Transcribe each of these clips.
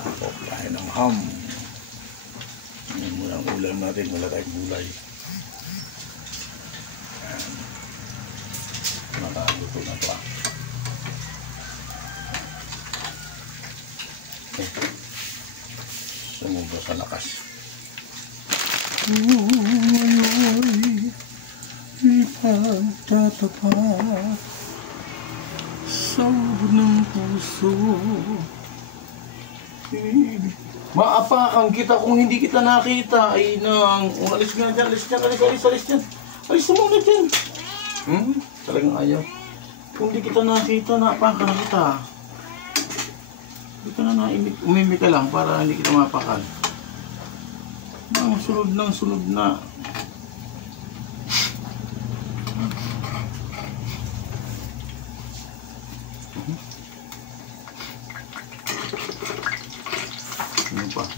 Tapos tayo ng ham. Yan muna ang ulam natin. Wala tayong gulay. Yan. Nakaluto na ito. Okay. Sumubra sa lakas. Ngayon ipagtatapat sa loob ng puso. Maapakan kita kung hindi kita nakita. Ay nang, alis nga dyan, alis dyan. Alis na muna dyan. Talagang ayaw. Kung hindi kita nakita, naapakan kita. Hindi ka na naimik, umimik ka lang para hindi kita maapakan. Sunod na.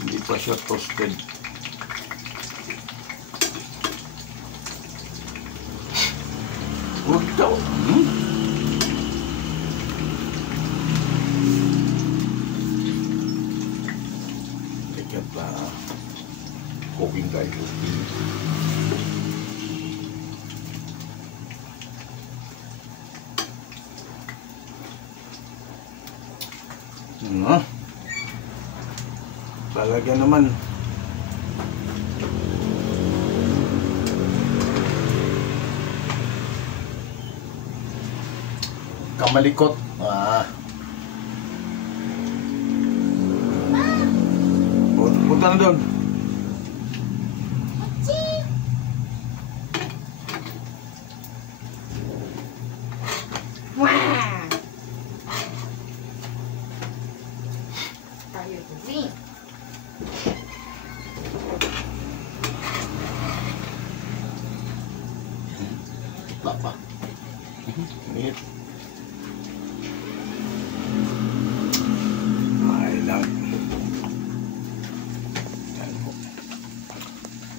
Hindi pa siya toasted. Huwag daw. Likat na cooking tayo. Lalagyan naman. Kamalikot. Punta na doon. Lapa. Init. Ay lang.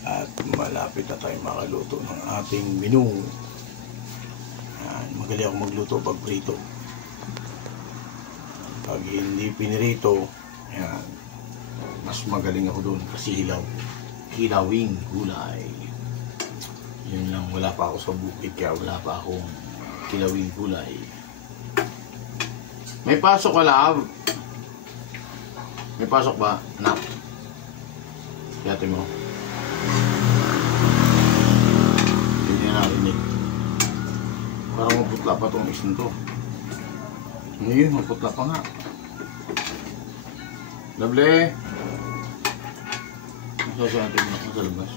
At malapit na tayo makaluto ng ating menu. Magaling ako magluto pag prito. Pag hindi pinirito, yan, mas magaling ako doon kasi hilawing gulay. Yun lang, wala pa ako sa bukid kaya wala pa akong kilawing gulay. May pasok ka, lab? May pasok ba? Nak? Yate mo. Hindi na narinig. Parang maputla pa itong isang to. Ano yun? Maputla pa nga. Lovely! Masasya natin mo sa labas.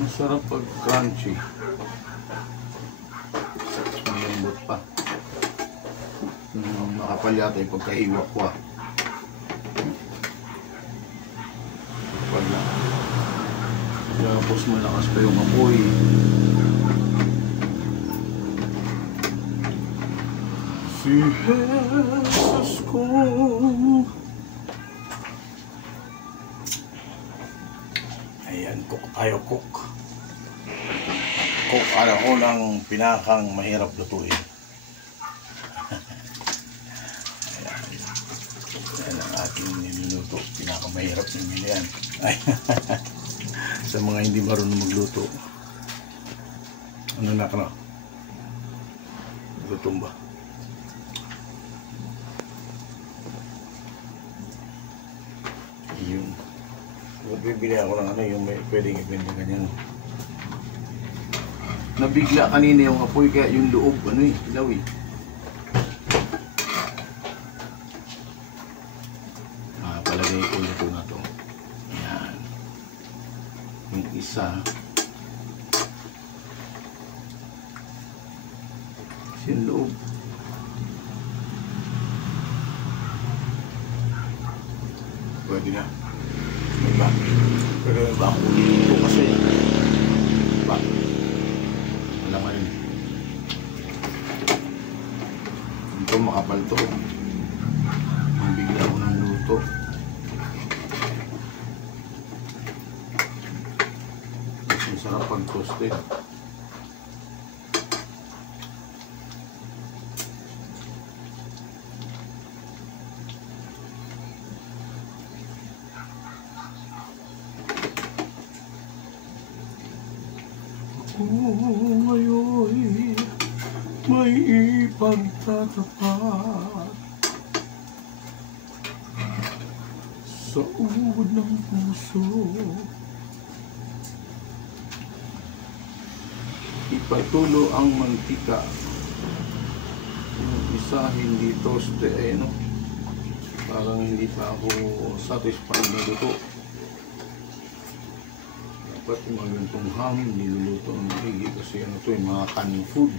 Masarap pag crunchy. Malambot pa. Makapal yata yung pagkahiwak ko. Kapal na. Tapos malakas pa yung apoy. Si Jesus ko. Ayan, cook tayo, cook. Cook, ano ko ng pinakang mahirap lutuin. Ayan ang ating niluluto. Pinakang mahirap nila yan. Sa mga hindi marunong magluto. Ano na ka na? Lutumba. Yun. Bibili ako ng ano yung may pwedeng ibenta ganyan. Nabigla kanina yung apoy kaya yung loob ano eh, ilaw eh. isa. Kasi yung loob. Pwede na. Diba? Pero iba ang ulit ito kasi. Diba? Alam nga rin. Ito makapal to. Ang bigla ko ng luto. Mas masarap pag toasted. Ngayon may ipagtatapat sa uod ng puso. Ipatulo ang mantika. Yung isa hindi toasted, no? Parang hindi pa ako satisfied na luto. Dapat yung mga ganitong ham, niluluto ng maigi kasi ano to yung mga canned food.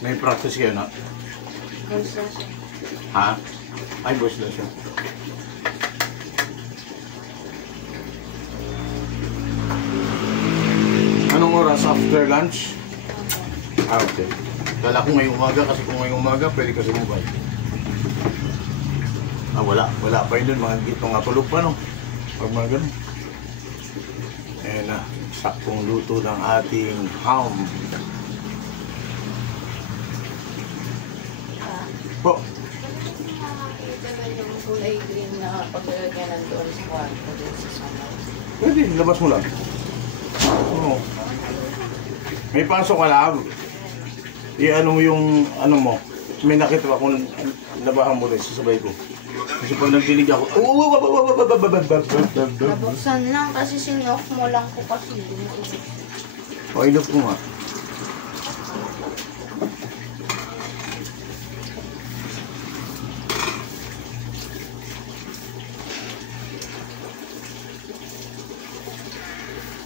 May practice kayo na? Voice na siya. Ha? Ay, voice na siya. Anong oras after lunch? Ah, okay. Kala ko ngayong umaga kasi kung ngayong umaga pwede ka sumubay. Ah, wala pa yun dun. Mga gitong natulog pa, no? Pag mga ganun. Ayan na. Saktong luto ng ating ham. Po. Ito na yung kulay green na paglalagyan doon sa kwarto doon sa summer. Pwede, labas mo lang. Oo. May pasok ka lang. I-ano mo yung, ano mo. May nakita ako, labahan mo rin, sasabay ko. Kasi pag nagdilig ako, Nabuksan lang kasi sinoff mo lang ko kasi. o, ilog ko nga.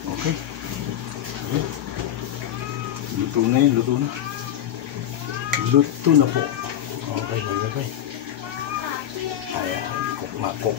Okay. Luto na yun, luto na. Luto na po. Okay, bye. Ayan, cook na cook.